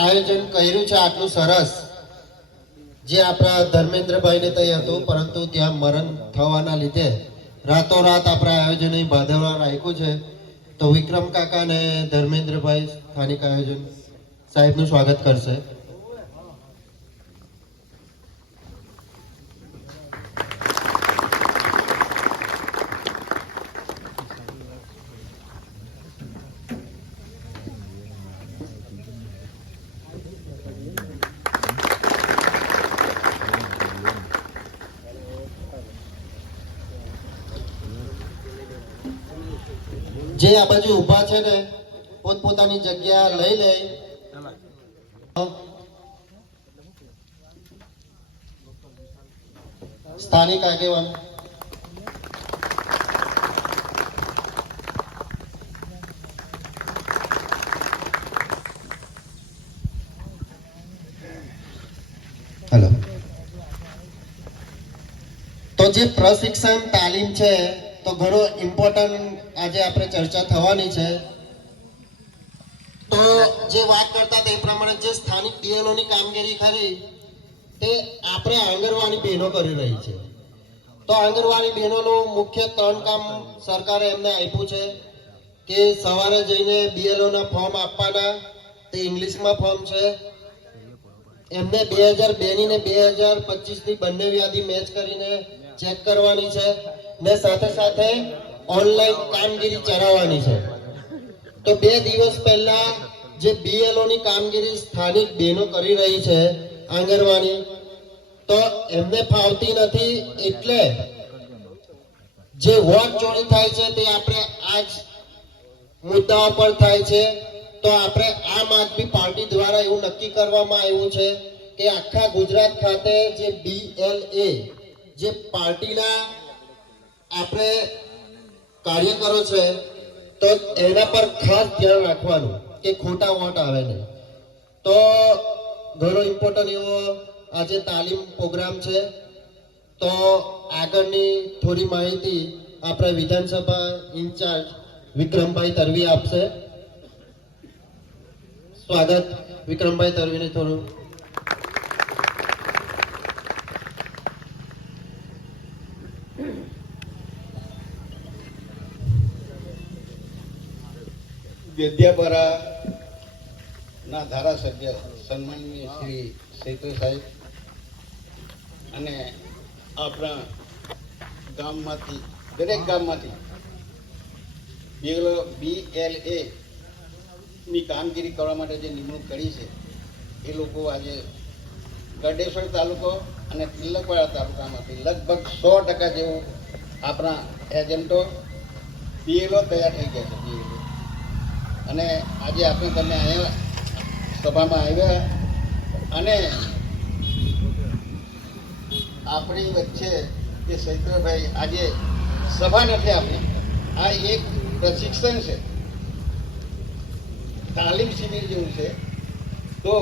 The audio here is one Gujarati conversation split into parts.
આયોજન કર્યું છે આટલું સરસ, જે આપણા ધર્મેન્દ્રભાઈને તય હતું, પરંતુ ત્યાં મરણ થવાના લીધે રાતોરાત આપણા આયોજન બાંધવા રાખ્યું છે. તો વિક્રમ કાકા અને ધર્મેન્દ્રભાઈ સ્થાનિક આયોજન સાહેબનું સ્વાગત કરશે. જે આ બાજુ ઊભા છે ને પોતપોતાની જગ્યા લઈ લે. સ્થાનિક આગેવાન હેલો. તો જે પ્રશિક્ષણ તાલીમ છે તો ઘણો ઇમ્પોર્ટન્ટ આજે આપણે ચર્ચા થવાની છે. તો જે વાત કરતા તે પ્રમાણે જે સ્થાનિક ડીએલઓની કામગીરી ખરી તે આપણે આંગણવાડી બહેનો કરી રહી છે. તો આંગણવાડી બહેનોનું મુખ્ય 3 કામ સરકારે એમને આપ્યું છે કે સવારે જઈને બીએલઓના ફોર્મ આપવાના, તે ઇંગ્લિશમાં ફોર્મ છે. એમને 2002 ને 2025 ની બંને યાદી મેચ કરીને ચેક કરવાની છે ને સાથે સાથે ઓનલાઈન કામગીરી ચલાવવાની છે. તો 2 દિવસ પહેલા જે બીએલઓ ની કામગીરી સ્થાનિક બહેનો કરી રહી છે આંગણવાડી, તો એમને ફાવતી નથી, એટલે જે વોટ ચોરી થાય છે તે આપણે આજ મુદ્દાઓ પર થાય છે. તો આપણે આમ આદમી પાર્ટી દ્વારા એવું નક્કી કરવામાં આવ્યું છે કે આખા ગુજરાત ખાતે જે BLA જે પાર્ટીના આપણે કાર્યકરો છે તો એના પર ખાસ ધ્યાન રાખવાનું કે ખોટા વોટ આવે નહીં. તો ઘણો ઇમ્પોર્ટન્ટ એવો આજે તાલીમ પ્રોગ્રામ છે. તો આગળની થોડી માહિતી આપણે વિધાનસભા ઇન્ચાર્જ વિક્રમભાઈ તરવી આપશે. સ્વાગત વિક્રમભાઈ તરવીને થોડું. વિદ્યાપરા ના ધારાસભ્ય સન્માનીય શ્રી સૈત્ર સાહેબ અને આપણા ગામમાંથી દરેક ગામમાંથી BLA ની કામગીરી કરવા માટે જે નિમણૂક કરી છે એ લોકો આજે ગઢેશ્વર તાલુકો અને તિલકવાડા તાલુકામાંથી લગભગ 100% જેવું આપણા એજન્ટો BLO તૈયાર થઈ ગયા છે. અને આજે આપણે તમને અહીંયા સભામાં આવ્યા અને આપણી વચ્ચે જે સૈત્રભાઈ આજે સભા નથી આપણી, આ એક પ્રશિક્ષણ છે, તાલીમ શિબિર જેવું છે. તો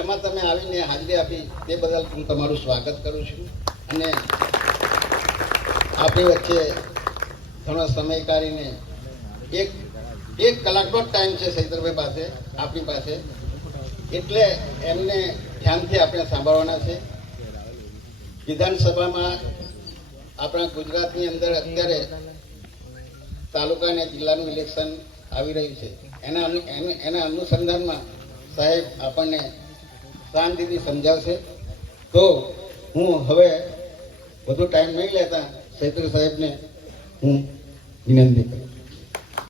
એમાં તમે આવીને હાજરી આપી તે બદલ હું તમારું સ્વાગત કરું છું. અને આપણી વચ્ચે ઘણો સમય કાઢીને એક કલાકનો ટાઈમ છે સૈત્રભાઈ પાસે, આપણી પાસે, એટલે એમને ધ્યાનથી આપણે સાંભળવાના છે. વિધાનસભામાં આપણા ગુજરાતની અંદર અત્યારે તાલુકા અને જિલ્લાનું ઇલેક્શન આવી રહ્યું છે. એના અનુસંધાનમાં સાહેબ આપણને શાંતિથી સમજાવશે. તો હું હવે વધુ ટાઈમ નહીં લેતા સૈત્ર સાહેબને હું વિનંતી કરું.